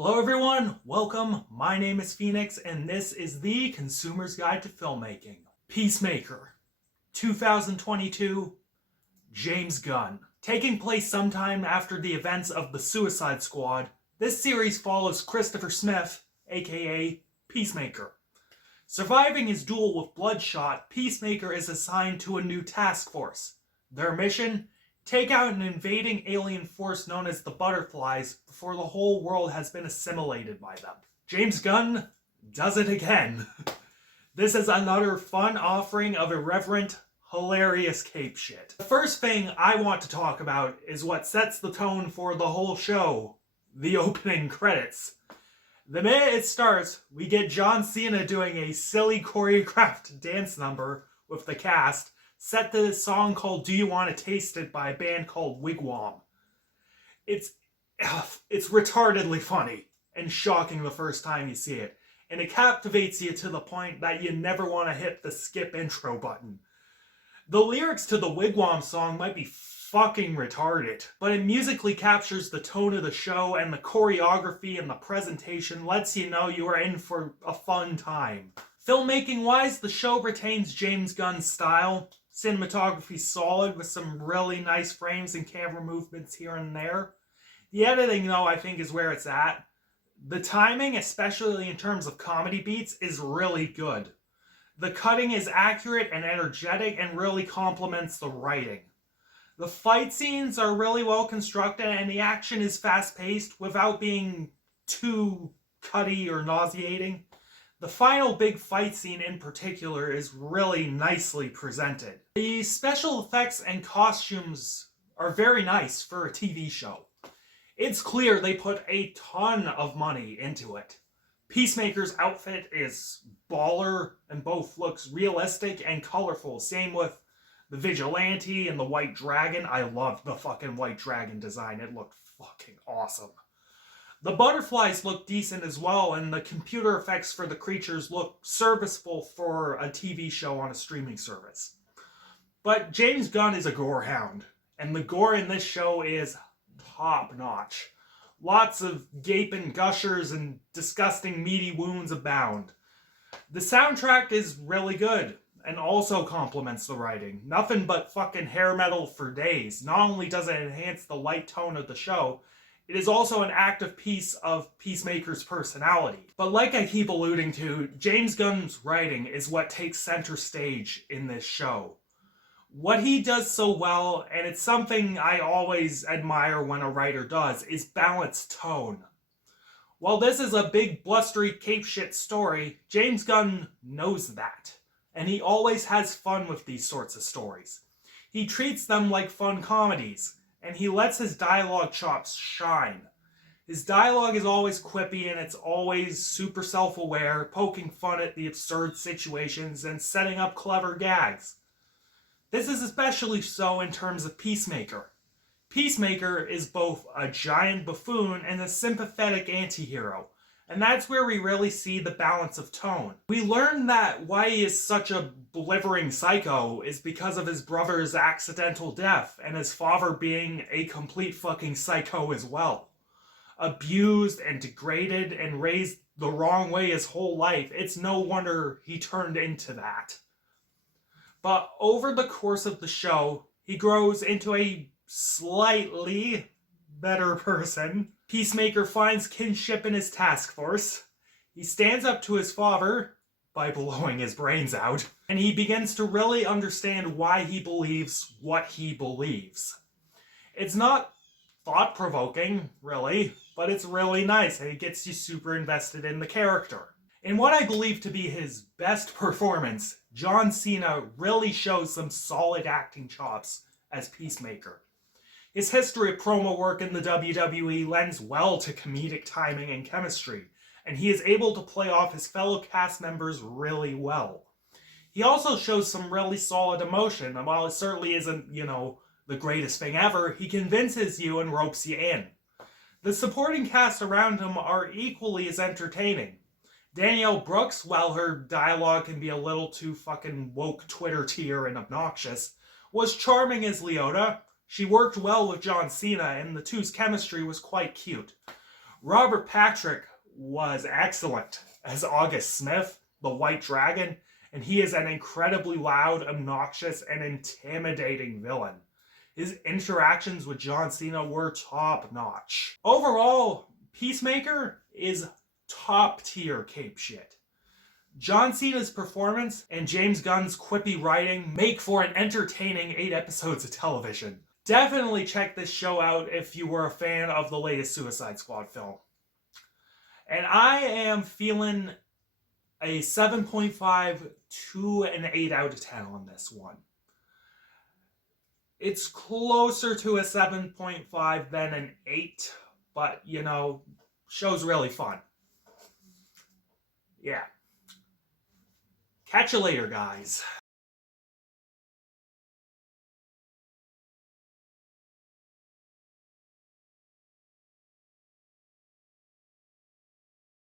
Hello everyone, welcome. My name is Phoenix and this is the Consumer's Guide to Filmmaking. Peacemaker, 2022, James Gunn. Taking place sometime after the events of The Suicide Squad, this series follows Christopher Smith, aka Peacemaker. Surviving his duel with Bloodshot, Peacemaker is assigned to a new task force. Their mission? Take out an invading alien force known as the Butterflies before the whole world has been assimilated by them. James Gunn does it again. This is another fun offering of irreverent, hilarious cape shit. The first thing I want to talk about is what sets the tone for the whole show, the opening credits. The minute it starts, we get John Cena doing a silly choreographed dance number with the cast, set to this song called Do You Want to Taste It by a band called Wigwam. It's retardedly funny and shocking the first time you see it. And it captivates you to the point that you never want to hit the skip intro button. The lyrics to the Wigwam song might be fucking retarded, but it musically captures the tone of the show, and the choreography and the presentation lets you know you are in for a fun time. Filmmaking wise, the show retains James Gunn's style. Cinematography solid with some really nice frames and camera movements here and there. The editing, though, I think is where it's at. The timing, especially in terms of comedy beats, is really good. The cutting is accurate and energetic and really complements the writing. The fight scenes are really well constructed and the action is fast-paced without being too cutty or nauseating. The final big fight scene in particular is really nicely presented. The special effects and costumes are very nice for a TV show. It's clear they put a ton of money into it. Peacemaker's outfit is baller and both looks realistic and colorful. Same with the Vigilante and the White Dragon. I loved the fucking White Dragon design. It looked fucking awesome. The butterflies look decent as well, and the computer effects for the creatures look serviceable for a TV show on a streaming service. But James Gunn is a gore hound, and the gore in this show is top-notch. Lots of gaping gushers and disgusting meaty wounds abound. The soundtrack is really good, and also complements the writing. Nothing but fucking hair metal for days. Not only does it enhance the light tone of the show, it is also an active piece of Peacemaker's personality. But like I keep alluding to, James Gunn's writing is what takes center stage in this show. What he does so well, and it's something I always admire when a writer does, is balance tone. While this is a big blustery cape shit story, James Gunn knows that. And he always has fun with these sorts of stories. He treats them like fun comedies, and he lets his dialogue chops shine. His dialogue is always quippy and it's always super self-aware, poking fun at the absurd situations and setting up clever gags. This is especially so in terms of Peacemaker. Peacemaker is both a giant buffoon and a sympathetic anti-hero, and that's where we really see the balance of tone. We learn that why he is such a blithering psycho is because of his brother's accidental death and his father being a complete fucking psycho as well. Abused and degraded and raised the wrong way his whole life, it's no wonder he turned into that. But over the course of the show, he grows into a slightly better person. Peacemaker finds kinship in his task force. He stands up to his father by blowing his brains out, and he begins to really understand why he believes what he believes. It's not thought-provoking, really, but it's really nice, and it gets you super invested in the character. In what I believe to be his best performance, John Cena really shows some solid acting chops as Peacemaker. His history of promo work in the WWE lends well to comedic timing and chemistry, and he is able to play off his fellow cast members really well. He also shows some really solid emotion, and while it certainly isn't, the greatest thing ever, he convinces you and ropes you in. The supporting cast around him are equally as entertaining. Danielle Brooks, while her dialogue can be a little too fucking woke Twitter tier and obnoxious, was charming as Leota. She worked well with John Cena, and the two's chemistry was quite cute. Robert Patrick was excellent as August Smith, the White Dragon, and he is an incredibly loud, obnoxious, and intimidating villain. His interactions with John Cena were top notch. Overall, Peacemaker is top tier cape shit. John Cena's performance and James Gunn's quippy writing make for an entertaining 8 episodes of television. Definitely check this show out if you were a fan of the latest Suicide Squad film. And I am feeling a 7.5 to an 8 out of 10 on this one. It's closer to a 7.5 than an 8, but you know, show's really fun. Yeah. Catch you later, guys.